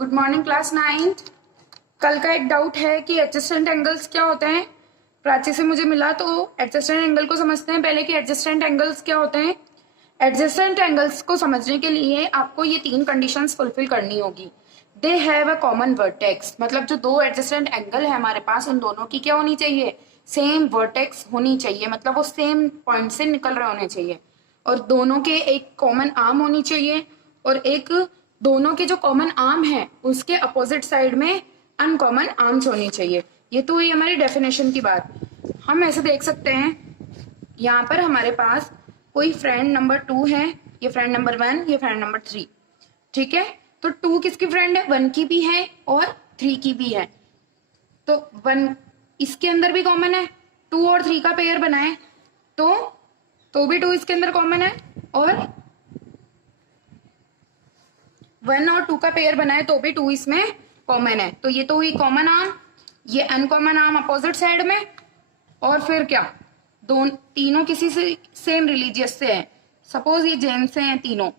Good morning class 9th। कल का एक डाउट है कि एडजस्टेंट एंगल्स क्या होते हैं। प्राची से मुझे मिला तो एडजस्टेंट एंगल को समझते हैं पहले कि एडजस्टेंट एंगल्स क्या होते हैं। एडजस्टेंट एंगल्स को समझने के लिए आपको ये 3 कंडीशंस फुलफिल करनी होगी। They have a common vertex, मतलब जो दो एडजस्टेंट एंगल है हमारे पास उन दोनों की क्या होनी चाहिए, सेम वर्टेक्स होनी चाहिए, मतलब वो सेम पॉइंट से निकल रहे होने चाहिए। और दोनों के एक कॉमन आर्म होनी चाहिए और एक दोनों के जो कॉमन आर्म है उसके अपोजिट साइड में अनकॉमन आर्म्स होनी चाहिए। ये तो हुई हमारी डेफिनेशन की बात। हम ऐसे देख सकते हैं यहाँ पर हमारे पास कोई फ्रेंड नंबर 2 है, ये फ्रेंड नंबर 1, ये फ्रेंड नंबर 3। ठीक है, तो 2 किसकी फ्रेंड है, 1 की भी है और 3 की भी है। तो 1 इसके अंदर भी कॉमन है, 2 और 3 का पेयर बनाए तो भी 2 इसके अंदर कॉमन है और 1 और 2 का पेयर बनाए तो भी 2 इसमें कॉमन है। तो ये तो हुई कॉमन आर्म, ये अनकॉमन आर्म अपोजिट साइड में। और फिर क्या, तीनों किसी से सेम रिलीजियस से है, सपोज ये जैन से हैं तीनों,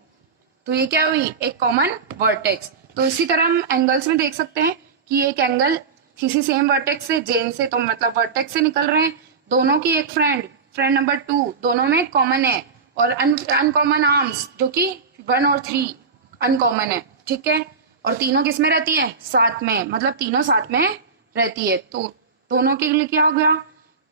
तो ये क्या हुई, एक कॉमन वर्टेक्स। तो इसी तरह हम एंगल्स में देख सकते हैं कि एक एंगल किसी सेम वर्टेक्स से, जैन से, तो मतलब वर्टेक्स से निकल रहे हैं, दोनों की एक फ्रेंड नंबर 2 दोनों में कॉमन है, और अनकॉमन आर्म्स जो कि 1 और 3 अनकॉमन है। ठीक है, और तीनों किस में रहती है, साथ में, मतलब तीनों साथ में रहती है। तो दोनों के लिए क्या हो गया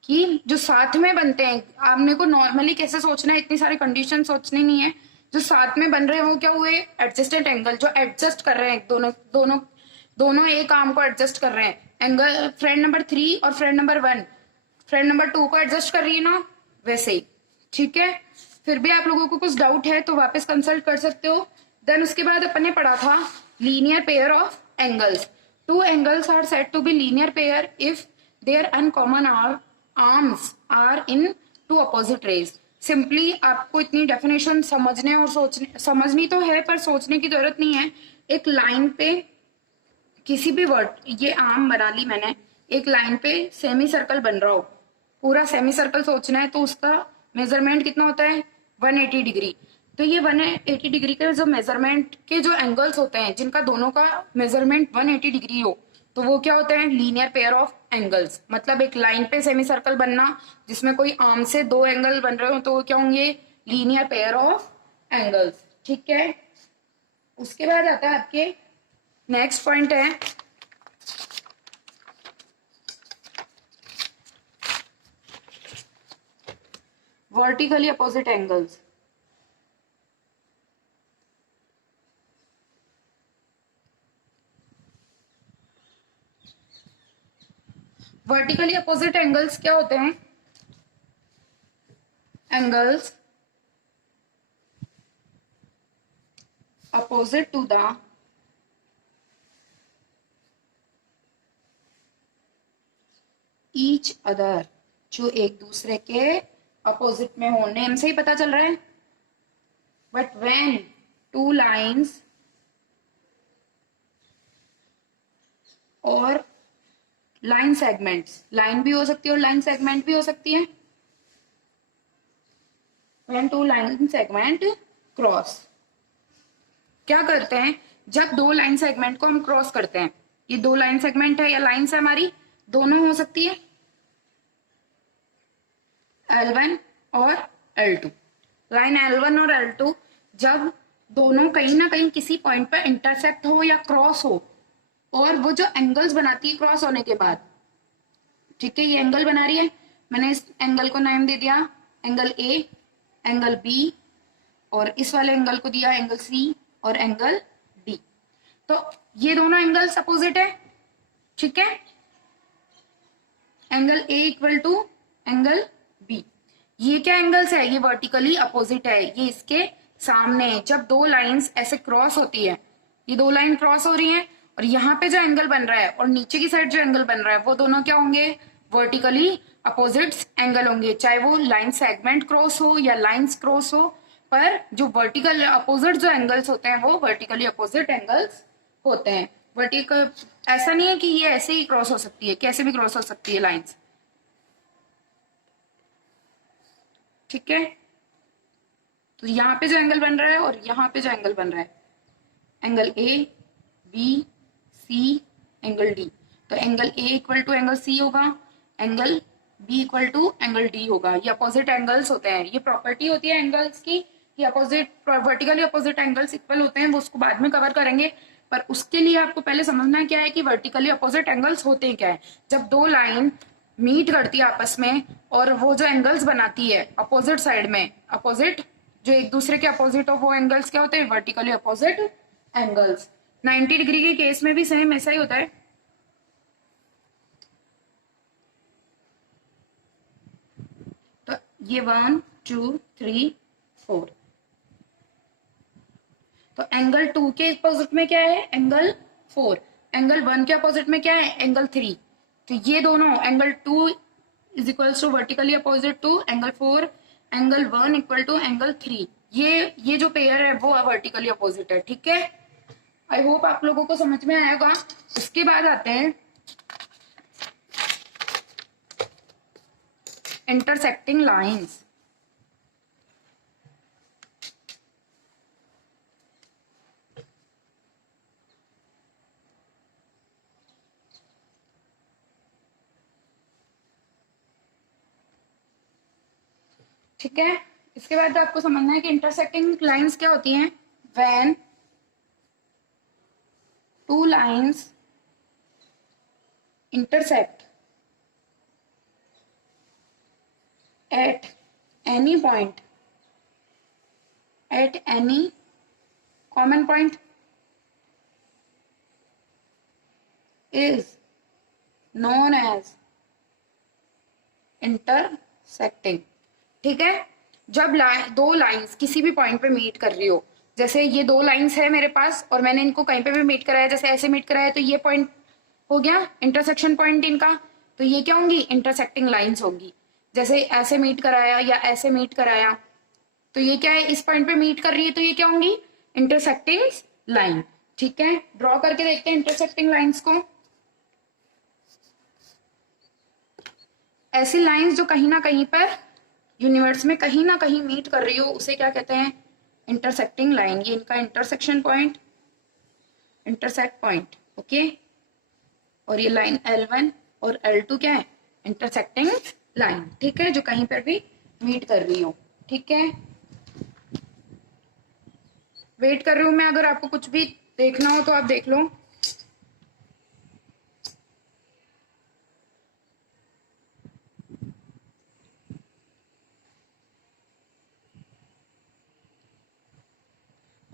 कि जो साथ में बनते हैं, आपने को नॉर्मली कैसे सोचना है, इतनी सारी कंडीशन सोचनी नहीं है। जो साथ में बन रहे हैं वो क्या हुए, एडजस्टेंट एंगल, जो एडजस्ट कर रहे हैं, दोनों दोनों दोनों एक आर्म को एडजस्ट कर रहे हैं। एंगल फ्रेंड नंबर 3 और फ्रेंड नंबर 1 फ्रेंड नंबर 2 को एडजस्ट कर रही है ना, वैसे ही। ठीक है, फिर भी आप लोगों को कुछ डाउट है तो वापस कंसल्ट कर सकते हो। देन उसके बाद अपन ने पढ़ा था linear pair of angles. Two angles are said to be linear pair if their uncommon arms are in two opposite rays. Simply आपको इतनी डेफिनेशन समझने और सोचने, समझनी तो है पर सोचने की जरूरत नहीं है। एक लाइन पे किसी भी वर्ड, ये आर्म बना ली मैंने, एक लाइन पे सेमी सर्कल बन रहा हो, पूरा सेमी सर्कल सोचना है तो उसका मेजरमेंट कितना होता है, 180 डिग्री। तो ये 180 डिग्री के जो मेजरमेंट के जो एंगल्स होते हैं जिनका दोनों का मेजरमेंट 180 डिग्री हो, तो वो क्या होते हैं, लीनियर पेयर ऑफ एंगल्स। मतलब एक लाइन पे सेमी सर्कल बनना जिसमें कोई आर्म से 2 एंगल बन रहे हो तो वो क्या होंगे, लीनियर पेयर ऑफ एंगल्स। ठीक है, उसके बाद आता है आपके नेक्स्ट पॉइंट है vertically opposite angles. Vertically opposite angles क्या होते हैं, angles opposite to the each other, जो एक दूसरे के अपोजिट में हो। नेम से ही पता चल रहा है। बट व्हेन टू लाइंस और लाइन सेगमेंट्स, लाइन भी हो सकती है और लाइन सेगमेंट भी हो सकती है। When two line segment cross, क्या करते हैं, जब दो लाइन सेगमेंट को हम क्रॉस करते हैं, ये 2 लाइन सेगमेंट है या लाइन है हमारी, दोनों हो सकती है L1 और L2। लाइन L1 और L2 जब दोनों कहीं ना कहीं किसी पॉइंट पर इंटरसेक्ट हो या क्रॉस हो, और वो जो एंगल्स बनाती है क्रॉस होने के बाद, ठीक है, ये एंगल बना रही है, मैंने इस एंगल को नाम दे दिया एंगल ए, एंगल बी, और इस वाले एंगल को दिया एंगल सी और एंगल डी। तो ये दोनों एंगल्स अपोजिट है। ठीक है, angle A equal to angle B, ये क्या एंगल्स है, ये वर्टिकली अपोजिट है, ये इसके सामने है। जब 2 लाइंस ऐसे क्रॉस होती है, ये 2 लाइन क्रॉस हो रही हैं, और यहाँ पे जो एंगल बन रहा है और नीचे की साइड जो एंगल बन रहा है, वो दोनों क्या होंगे, वर्टिकली अपोजिट एंगल होंगे, चाहे वो लाइन सेगमेंट क्रॉस हो या लाइंस क्रॉस हो। पर जो वर्टिकल अपोजिट जो एंगल्स होते हैं वो वर्टिकली अपोजिट एंगल्स होते हैं। वर्टिकल ऐसा नहीं है कि ये ऐसे ही क्रॉस हो सकती है, कैसे भी क्रॉस हो सकती है लाइंस। ठीक है, तो यहाँ पे जो एंगल बन रहा है और यहाँ पे जो एंगल बन रहा है, angle A B C, angle D. तो angle A equal to angle C होगा, angle B equal to angle D होगा। ये अपोजिट एंगल्स होते हैं, ये प्रॉपर्टी होती है एंगल्स की, ये opposite vertically opposite angles equal होते हैं, वो उसको बाद में कवर करेंगे। पर उसके लिए आपको पहले समझना क्या है कि वर्टिकली अपोजिट एंगल्स होते क्या है। जब दो लाइन मीट करती है आपस में और वो जो एंगल्स बनाती है अपोजिट साइड में, अपोजिट जो एक दूसरे के अपोजिट हो, वो एंगल्स क्या होते हैं, वर्टिकली अपोजिट एंगल्स। 90 डिग्री के केस में भी सेम ऐसा ही होता है। तो ये 1 2 3 4, तो एंगल 2 के अपोजिट में क्या है, एंगल 4। एंगल 1 के अपोजिट में क्या है, एंगल 3। तो ये दोनों angle 2 is equals to vertically opposite to angle 4, angle 1 equal to angle 3। ये जो पेयर है वो वर्टिकली अपोजिट है, ठीक है। आई होप आप लोगों को समझ में आएगा। उसके बाद आते हैं इंटरसेक्टिंग लाइंस। ठीक है, इसके बाद आपको समझना है कि इंटरसेक्टिंग लाइंस क्या होती हैं। When two lines intersect at any point, at any common point is known as intersecting। ठीक है, जब दो लाइंस किसी भी पॉइंट पे मीट कर रही हो, जैसे ये दो लाइंस है मेरे पास और मैंने इनको कहीं पे भी मीट कराया, जैसे ऐसे मीट कराया, तो ये पॉइंट हो गया इंटरसेक्शन पॉइंट इनका। तो ये क्या होंगी, इंटरसेक्टिंग लाइंस होंगी। जैसे ऐसे मीट कराया या ऐसे मीट कराया, तो ये क्या है, इस पॉइंट पे मीट कर रही है, तो ये क्या होंगी, इंटरसेक्टिंग लाइन। ठीक है, ड्रॉ करके देखते हैं इंटरसेक्टिंग लाइंस को। ऐसी लाइंस जो कहीं ना कहीं पर यूनिवर्स में कहीं ना कहीं मीट कर रही हो, उसे क्या कहते हैं, इंटरसेक्टिंग लाइन। ये इनका intersection point, intersect point, okay. और ये लाइन L1 और L2 क्या है, इंटरसेक्टिंग लाइन, ठीक है, जो कहीं पर भी मीट कर रही हो। ठीक है, वेट कर रही हूं मैं, अगर आपको कुछ भी देखना हो तो आप देख लो।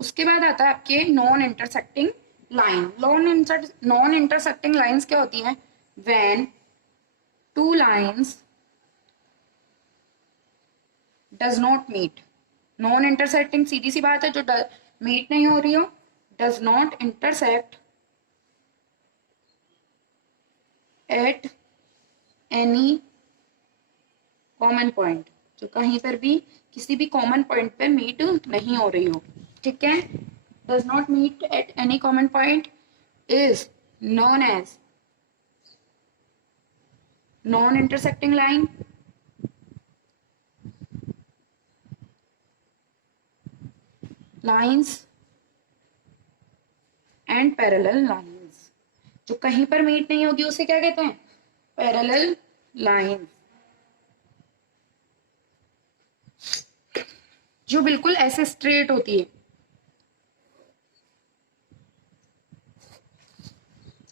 उसके बाद आता है आपके non intersecting line. Non intersecting lines क्या होती हैं, when two lines does not meet. Non intersecting सीधी सी बात है, जो मीट नहीं हो रही हो, does not intersect at any common point, जो कहीं पर भी किसी भी कॉमन पॉइंट पे मीट नहीं हो रही हो। ठीक है, does not meet at any common point is known as non intersecting line. Lines and parallel lines, जो कहीं पर मीट नहीं होगी उसे क्या कहते हैं, पैरेलल लाइन। जो बिल्कुल ऐसे स्ट्रेट होती है,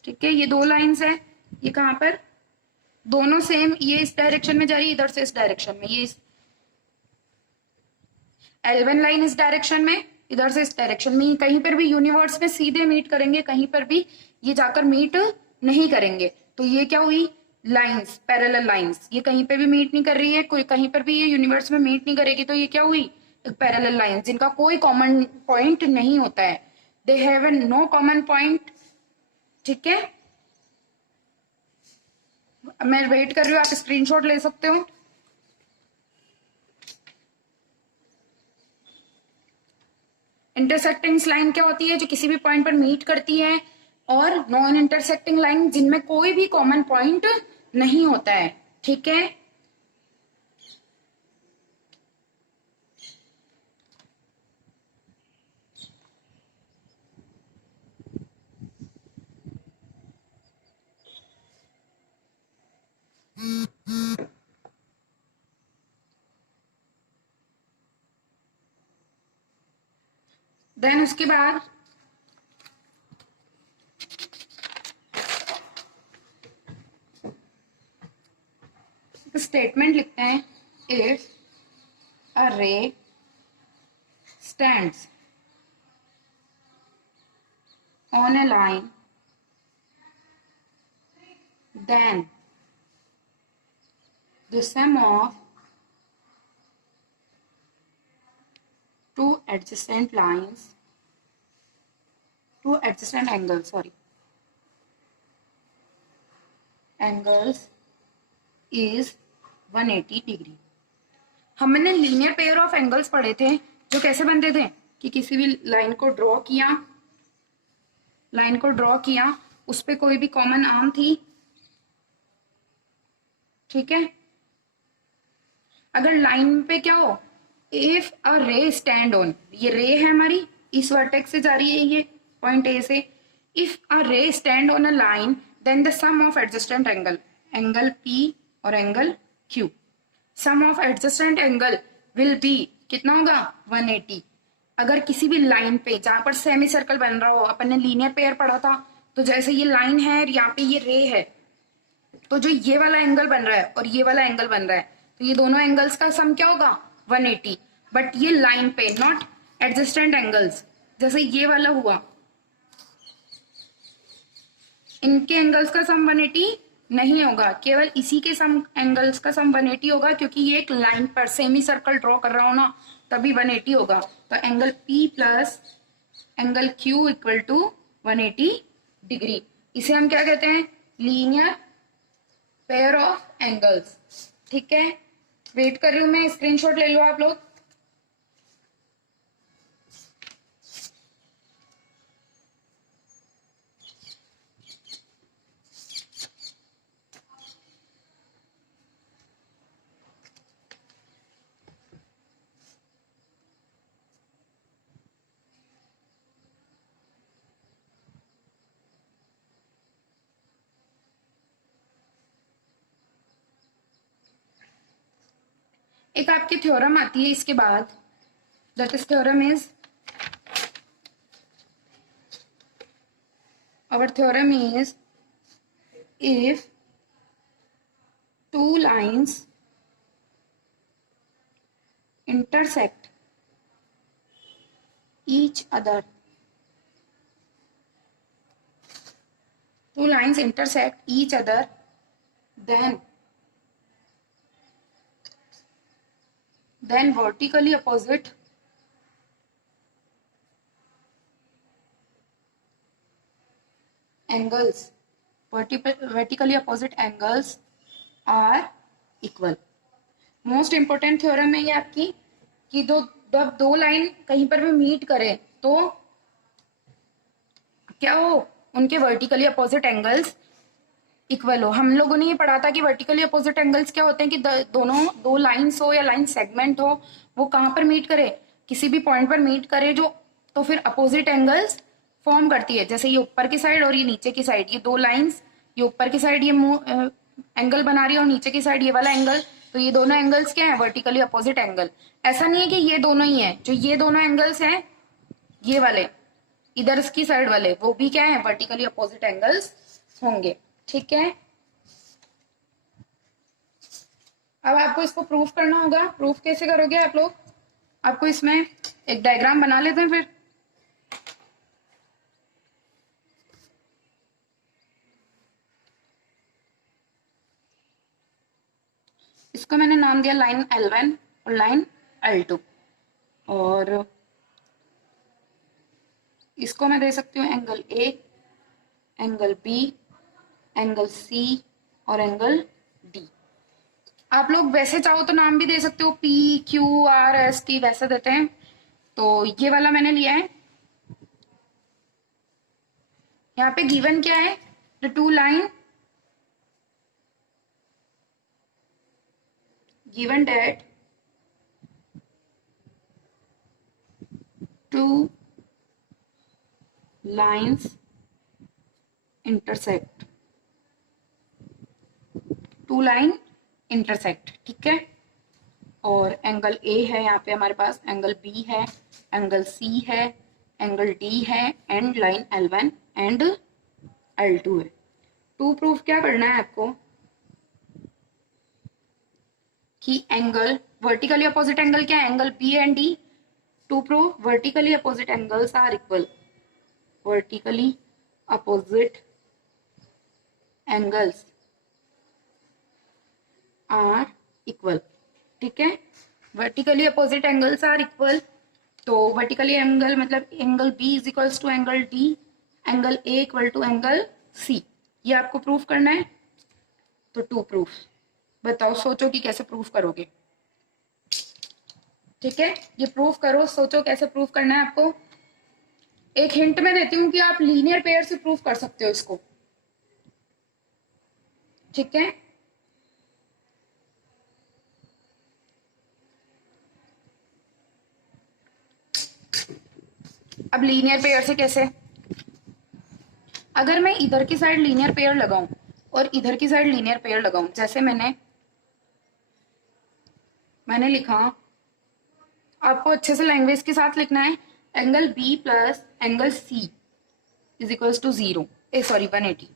ठीक है। ये दो लाइंस है, ये कहां पर, दोनों सेम, ये इस डायरेक्शन में जा रही है, इधर से इस डायरेक्शन में, ये L1 लाइन इस डायरेक्शन में, इधर से इस डायरेक्शन में, कहीं पर भी यूनिवर्स में सीधे मीट करेंगे, कहीं पर भी ये जाकर मीट नहीं करेंगे। तो ये क्या हुई, लाइंस, पैरेलल लाइंस। ये कहीं पे भी मीट नहीं कर रही है, कोई कहीं पर भी ये यूनिवर्स में मीट नहीं करेगी, तो ये क्या हुई, एक पैरेलल लाइंस, जिनका कोई कॉमन पॉइंट नहीं होता है। They have no common point. ठीक है, मैं वेट कर रही हूँ, आप स्क्रीनशॉट ले सकते हो। इंटरसेक्टिंग लाइन क्या होती है, जो किसी भी पॉइंट पर मीट करती है, और नॉन इंटरसेक्टिंग लाइन जिनमें कोई भी कॉमन पॉइंट नहीं होता है। ठीक है, देन उसके बाद स्टेटमेंट लिखते हैं, इफ अ रे stands on A line then the sum of two adjacent angles, angles is 180 degree. हमने लीनियर पेयर ऑफ एंगल्स पढ़े थे जो कैसे बनते थे कि किसी भी लाइन को ड्रॉ किया, उस पे कोई भी कॉमन आर्म थी, ठीक है। अगर लाइन पे क्या हो, if a ray stand on, ये रे है हमारी, इस वर्टेक्स से जा रही है ये पॉइंट ए से, if a ray stand on a line then the sum of adjacent angle P और angle Q, sum of adjacent angle will be कितना होगा 180। अगर किसी भी लाइन पे जहां पर सेमी सर्कल बन रहा हो, अपन ने लीनियर पेयर पढ़ा था, तो जैसे ये लाइन है और यहाँ पे ये रे है, तो जो ये वाला एंगल बन रहा है और ये वाला एंगल बन रहा है, तो ये दोनों एंगल्स का सम क्या होगा 180। बट ये लाइन पे नॉट एडजस्टेंट एंगल्स, जैसे ये वाला हुआ, इनके एंगल्स का सम 180 नहीं होगा, केवल इसी के सम एंगल्स का सम 180 होगा, क्योंकि ये एक लाइन पर सेमी सर्कल ड्रॉ कर रहा हो ना, तभी 180 होगा। तो angle P plus angle Q equal to 180 degree. इसे हम क्या कहते हैं, लीनियर पेयर ऑफ एंगल्स। ठीक है, वेट कर रही हूं मैं, स्क्रीनशॉट ले लो आप लोग। एक आपकी थ्योरम आती है इसके बाद, that is theorem is, our theorem is if two lines intersect each other, then vertically opposite angles are equal। Most important theorem है ये आपकी, कि जब दो लाइन कहीं पर भी मीट करे तो क्या हो, उनके वर्टिकली अपोजिट एंगल्स इक्वल हो। हम लोगों ने ये पढ़ा था कि वर्टिकली अपोजिट एंगल्स क्या होते हैं कि दोनों दो लाइंस हो या लाइन सेगमेंट हो, वो कहां पर मीट करे, किसी भी पॉइंट पर मीट करे जो, तो फिर अपोजिट एंगल्स फॉर्म करती है। जैसे ये ऊपर की साइड और ये नीचे की साइड, ये दो लाइंस, ये ऊपर की साइड ये एंगल बना रही है और नीचे की साइड ये वाला एंगल, तो ये दोनों एंगल्स क्या है, वर्टिकली अपोजिट एंगल। ऐसा नहीं है कि ये दोनों ही है, जो ये दोनों एंगल्स हैं ये वाले इधर की साइड वाले, वो भी क्या है, वर्टिकली अपोजिट एंगल्स होंगे। ठीक है, अब आपको इसको प्रूफ करना होगा। प्रूफ कैसे करोगे आप लोग, आपको इसमें एक डायग्राम बना लेते हैं फिर। इसको मैंने नाम दिया लाइन L1 और लाइन L2, और इसको मैं दे सकती हूँ angle A, angle B, angle C और एंगल D। आप लोग वैसे चाहो तो नाम भी दे सकते हो, P, Q, R, S, T वैसे देते हैं। तो ये वाला मैंने लिया है। यहाँ पे गिवन क्या है, the two line, given that two lines intersect, two line intersect. ठीक है, और एंगल A है यहाँ पे हमारे पास, एंगल B है, एंगल C है, एंगल डी है and line L1 and L2 है। टू प्रूफ क्या करना है आपको कि एंगल वर्टिकली अपोजिट एंगल क्या है, angle B and D. To prove vertically opposite angles are equal, vertically opposite angles are equal. ठीक है, vertically opposite angles are equal, तो वर्टिकली एंगल मतलब angle B is equals to angle D, angle A equal to angle C. ये आपको proof करना है। तो to proof, बताओ सोचो कि कैसे प्रूफ करोगे। ठीक है, ये प्रूफ करो, सोचो कैसे प्रूफ करना है आपको। एक हिंट में देती हूँ कि आप लीनियर पेयर से प्रूफ कर सकते हो इसको। ठीक है, अब लीनियर पेयर से कैसे, अगर मैं इधर की साइड लीनियर पेयर लगाऊं और इधर की साइड लीनियर पेयर लगाऊं, जैसे मैंने लिखा, आपको अच्छे से लैंग्वेज के साथ लिखना है, angle B plus angle C is equals to 0, sorry 180।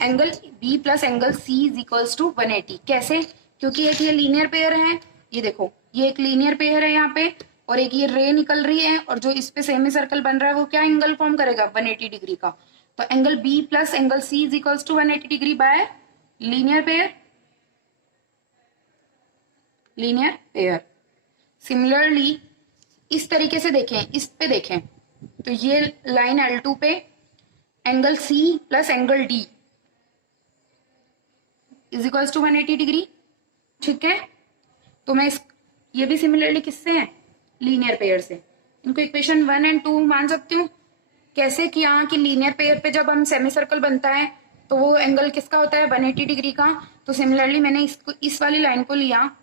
Angle B plus angle C is equals to 180। कैसे, क्योंकि एक ये लीनियर पेयर है, ये देखो ये एक लीनियर पेयर है यहाँ पे, और एक ये रे निकल रही है, और जो इस पे सेमी सर्कल बन रहा है वो क्या एंगल फॉर्म करेगा, 180 डिग्री का। तो angle B plus angle C is equals to 180 degree by linear pair, linear pair. Similarly इस तरीके से देखें, इस पे देखें, तो ये लाइन L2 पे angle C plus angle D is equals to 180 degree. ठीक है, तो मैं ये भी सिमिलरली किससे है, लीनियर पेयर से। इनको इक्वेशन 1 एंड 2 मान सकती हूँ। कैसे किया कि लीनियर पेयर पे जब हम सेमी सर्कल बनता है तो वो एंगल किसका होता है, 180 डिग्री का। तो सिमिलरली मैंने इसको, इस वाली लाइन को लिया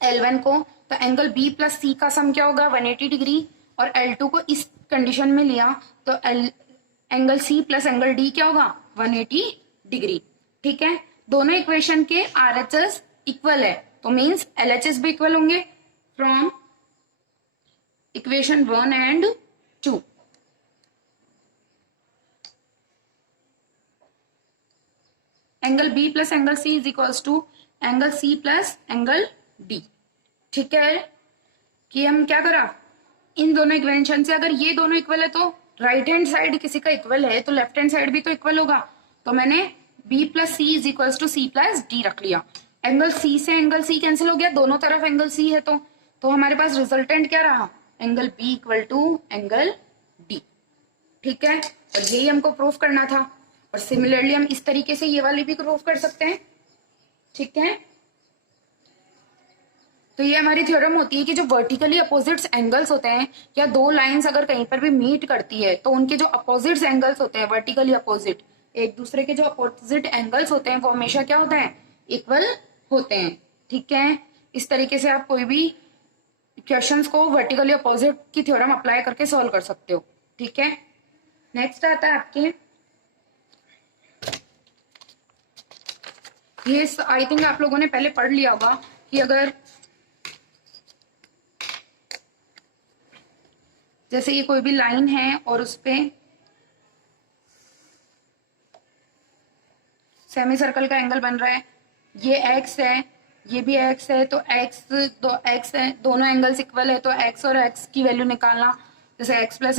L1 को, तो एंगल B प्लस C का सम क्या होगा, 180 डिग्री, और L2 को इस कंडीशन में लिया तो angle C plus angle D क्या होगा, 180 डिग्री। ठीक है, दोनों इक्वेशन के RHS इक्वल है, तो मीन्स LHS भी इक्वल होंगे from equation 1 and 2। Angle B plus angle C is equals to angle C plus angle D। ठीक है, कि हम क्या करा, इन दोनों इक्वेशन से अगर ये दोनों इक्वल है तो राइट हैंड साइड किसी का इक्वल है तो लेफ्ट हैंड साइड भी तो इक्वल होगा। तो मैंने B plus C is equals to C plus D रख लिया। एंगल C से एंगल C कैंसिल हो गया, दोनों तरफ एंगल C है, तो हमारे पास रिजल्टेंट क्या रहा, angle B equal to angle D। ठीक है, और यही हमको प्रूफ करना था। और सिमिलरली हम इस तरीके से ये वाली भी प्रूफ कर सकते हैं। ठीक है, तो ये हमारी थ्योरम होती है कि जो वर्टिकली अपोजिट्स एंगल्स होते हैं, या दो लाइंस अगर कहीं पर भी मीट करती है तो उनके जो अपोजिट्स एंगल्स होते हैं, वर्टिकली अपोजिट, एक दूसरे के जो अपोजिट एंगल्स होते हैं वो हमेशा क्या होते हैं, इक्वल होते हैं। ठीक है, इस तरीके से आप कोई भी क्वेश्चंस को वर्टिकली अपोजिट की थ्योरम अप्लाई करके सॉल्व कर सकते हो। ठीक है, नेक्स्ट आता है आपके, ये आई थिंक आप लोगों ने पहले पढ़ लिया होगा कि अगर जैसे ये कोई भी लाइन है और उस पे सेमी सर्कल का एंगल बन रहा है, ये x है, ये भी x है, तो x दो x है, दोनों एंगल्स इक्वल है, तो x और x की वैल्यू निकालना, जैसे x plus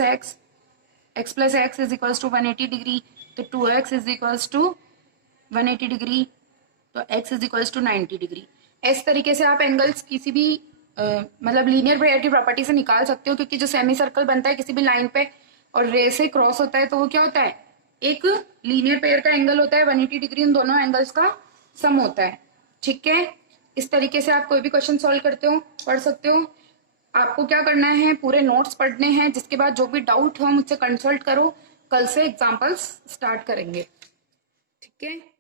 x is equals to 180 degree, तो 2x is equals to 180 degree, तो x is equals to 90 degree. इस तरीके से आप एंगल्स किसी भी मतलब लीनियर पेयर की प्रॉपर्टी से निकाल सकते हो, क्योंकि जो सेमी सर्कल बनता है किसी भी लाइन पे और रे से क्रॉस होता है तो वो क्या होता है, एक लीनियर पेयर का एंगल होता है 180 डिग्री, उन दोनों एंगल्स का सम होता है। ठीक है, इस तरीके से आप कोई भी क्वेश्चन सॉल्व करते हो, पढ़ सकते हो। आपको क्या करना है, पूरे नोट्स पढ़ने हैं, जिसके बाद जो भी डाउट हो मुझसे कंसल्ट करो, कल से एग्जाम्पल्स स्टार्ट करेंगे। ठीक है।